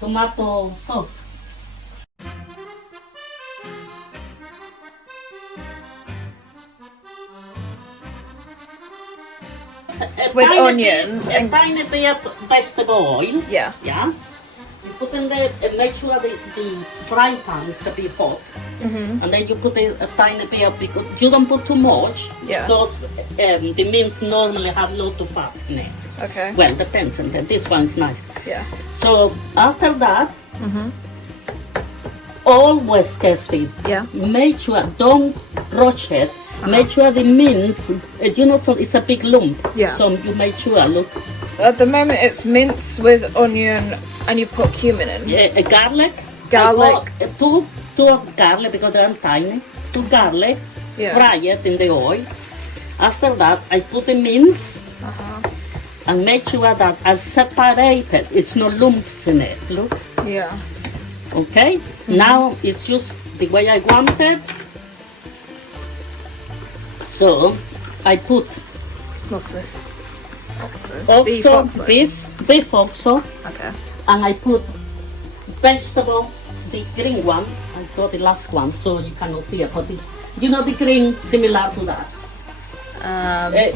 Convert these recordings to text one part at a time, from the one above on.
tomato sauce. With onions a and- tiny bit of vegetable oil. Yeah. Yeah. You put in there and make sure the frying pan is a bit hot. Mm-hmm. And then you put a tiny bit of, because you don't put too much. Yeah. Because the mince normally have a lot of fat in it. Okay. Well, depends, and this one's nice. Yeah. So after that, Mm-hmm. always test it. Yeah. Make sure, don't rush it. Make sure the mince, so it's a big lump. Yeah. So you make sure, look, At the moment, it's mince with onion, and you put cumin in. garlic. Garlic. I put two of garlic because they're tiny. Two garlic. Yeah. Fry it in the oil. After that, I put the mince and make sure that I separate it. It's no lumps in it. Look. Yeah. Okay. Now it's just the way I want it. So I put What's this? Oxo. also beef also, Okay. and I put vegetable, the green one. I got the last one, so you cannot see it, but the green similar to that.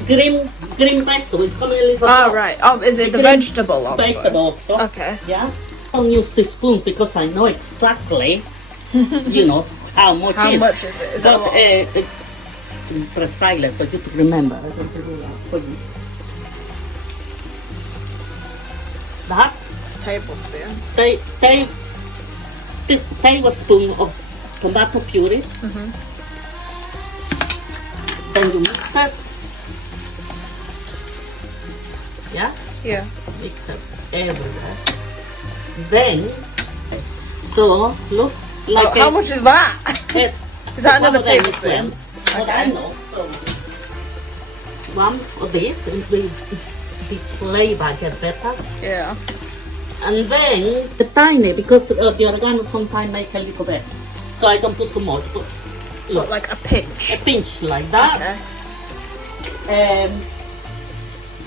Green vegetable. It's coming a little. Oh, right. Oh, is it the green vegetable also? Vegetable also. Okay. Yeah. I don't use the spoons because I know exactly, how much How is. much is it? Is it a But lot? precisely for you to remember. I'm going to do that for you. That Tablespoon. tablespoon of tomato puree. Then you mix it. Yeah, Yeah. mix it everywhere. Then, so look like How much is that? it, Is that another one of them is tablespoon? one. What I know. So one of these, and the flavor get better. Yeah. And then the tiny, because the oregano sometimes make a little bit, so I don't put too much. But look, Like a pinch. a pinch like that. Okay.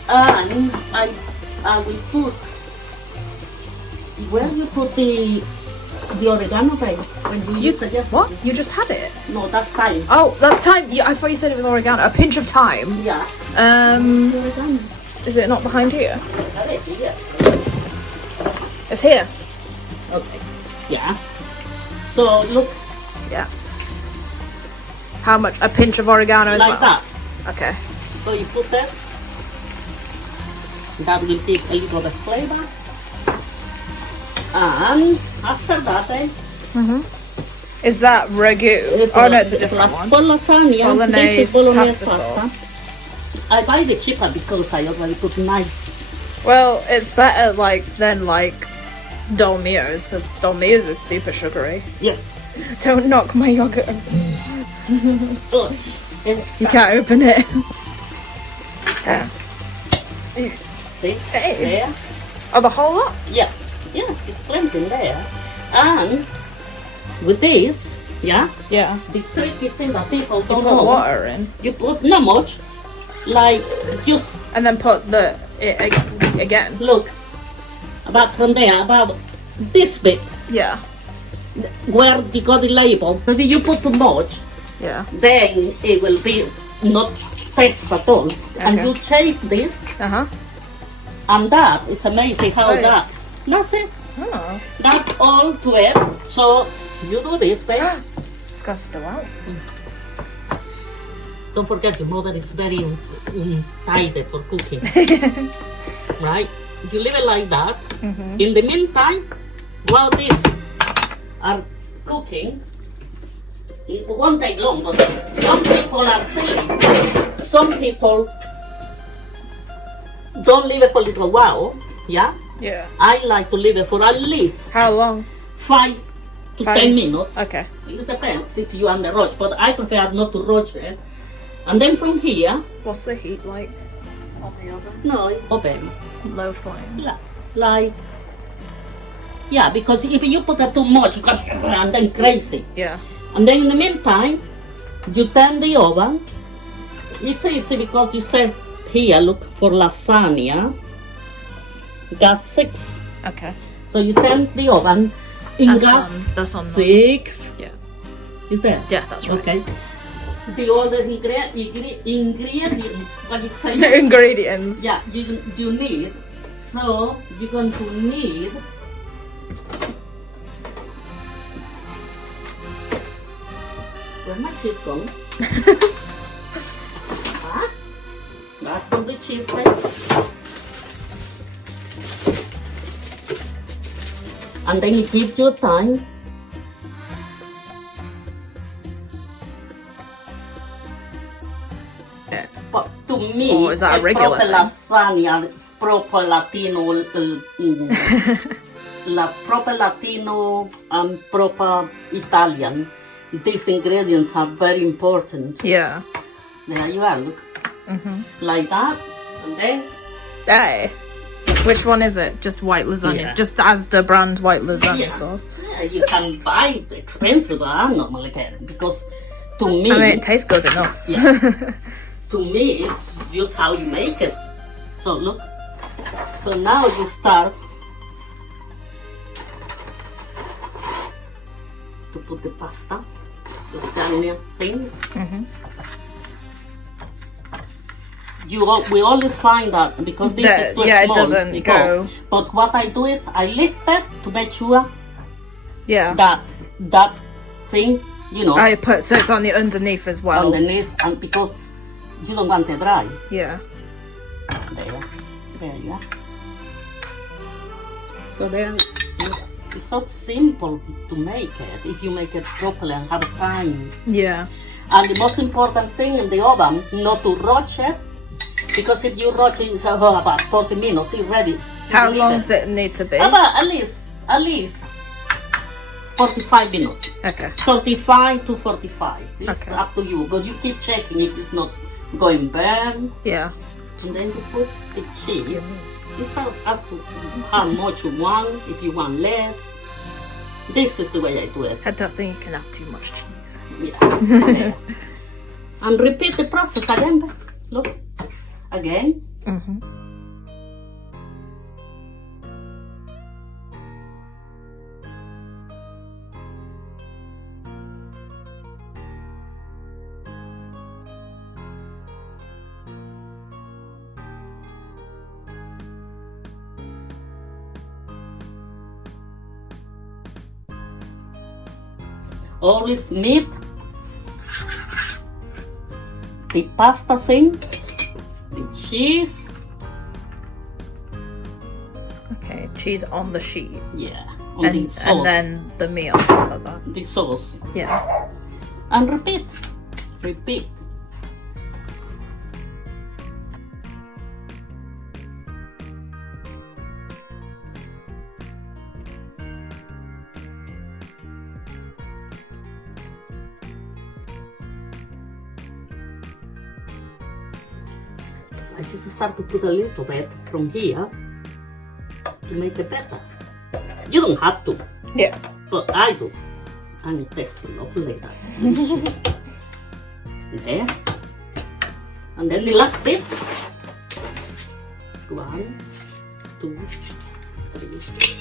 And I will put, where you put the oregano, babe? When you suggest What? You just had it? No, that's thyme. Oh, that's thyme. Yeah, I thought you said it was oregano. A pinch of thyme. Yeah. Oregano. Is it not behind here? Got it, yeah. It's here. Okay. Yeah. So look Yeah. How much? A pinch of oregano as like well? that. Okay. So you put that. That will give a little bit flavor. And after that, Is that ragu? Oh no, it's a different one. For lasagna, Bolognese this is bolognese pasta pasta. sauce. I buy the cheaper because I already put nice. Well, it's better than Dolmio's, because Dolmio's is super sugary. Yeah. Don't knock my yogurt. Oh, You can't open it. see? Hey. There. Oh, the whole lot? Yeah. Yeah, it's plenty in there. And with this, yeah, Yeah. the trick is in that people You don't put know. water in, You put not much, like just and then put it again. look about from there, about this bit Yeah. where you got the label. But if you put too much, Yeah. then it will be not taste at all. And Okay. you take this, Uh-huh. and that is amazing how Right. that's it. Oh. That's all to it. So you do this, babe. It's got to spill out. Don't forget your mother is very tidy for cooking. Right? You leave it like that. In the meantime, while these are cooking, it won't take long, but some people are silly. Some people don't leave it for a little while, yeah? Yeah. I like to leave it for at least How long? 5 to 10 minutes. Okay. It depends if you are on the roach, but I prefer not to roach it. And then from here, What's the heat like on the oven? no, it's open. Low flame. Like, yeah, because if you put it too much, you can and then crazy. Yeah. And then in the meantime, you turn the oven. It's easy because you say here, look, for lasagna, gas 6. Okay. So you turn the oven in gas that's on 6. Yeah. Is that? Yeah, that's right. Okay. The other ingredients, what you say? Ingredients. Yeah, you need. So you're going to need where my cheese gone? Huh? That's from the cheese, right? And then you give your time. But to me, Or is that a regular proper thing? lasagna, proper Latino, proper Latino and proper Italian, these ingredients are very important. Yeah. There you are, look. Like that, and then Hey. Which one is it? Just white lasagna? Yeah. Just as the brand white lasagna Yeah. sauce? yeah, you can buy the expensive, but I normally get because to me, I mean, it tastes good enough. yeah, to me it's just how you make it. So look, so now you start to put the pasta, lasagna things. We always find that because this is too yeah, it small, doesn't they go. But what I do is I lift it to make sure Yeah. that thing, you know, I put so it's on the underneath as well. underneath, and because you don't want it dry. Yeah. There you are. So then it's so simple to make it if you make it properly and have time. Yeah. And the most important thing in the oven, not to rush it, because if you rush it, it's about 30 minutes, it's ready. How long does it need to be? About at least 45 minutes. Okay. 35 to 45. It's Okay. up to you, but you keep checking if it's not going burn. Yeah. And then you put the cheese. It's as to how much you want, if you want less. This is the way I do it. I don't think you can have too much cheese. Yeah. Okay. And repeat the process again. Look. Again. Always meet the pasta thing, the cheese. Okay, cheese on the sheet. Yeah, on the sauce. And then the meat on top of that. The sauce. Yeah. And repeat. Repeat. I just start to put a little bit from here to make it better. You don't have to, Yeah. but I do. And it tastes lovely, delicious. There. And then the last bit. 1, 2, 3.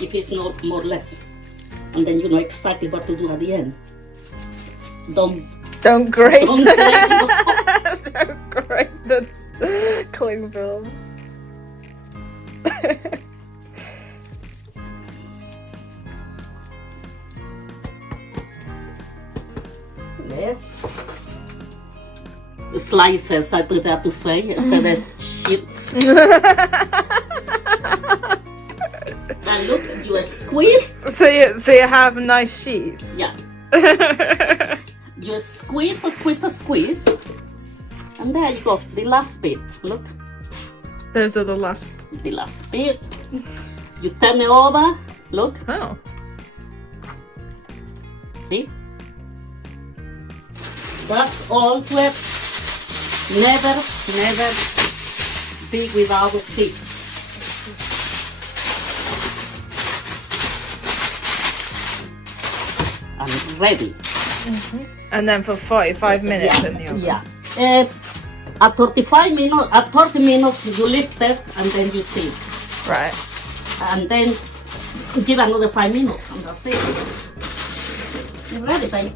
If it's not more left, and then you know exactly what to do at the end. Don't grate. Don't grate. Don't grate the cling film. There. The slices, I prefer to say, instead of sheets. And look, you squeeze. So you have nice sheets. Yeah. You squeeze, squeeze. And there you go, the last bit. Look, Those are the last. the last bit. You turn it over. Look, Oh. see? That's all to it. Never be without a tip. And ready. And then for 45 minutes in the oven. Yeah. At 35 minutes, at 30 minutes, you lift it and then you see. Right. And then give another 5 minutes and that's it. You're ready, babe.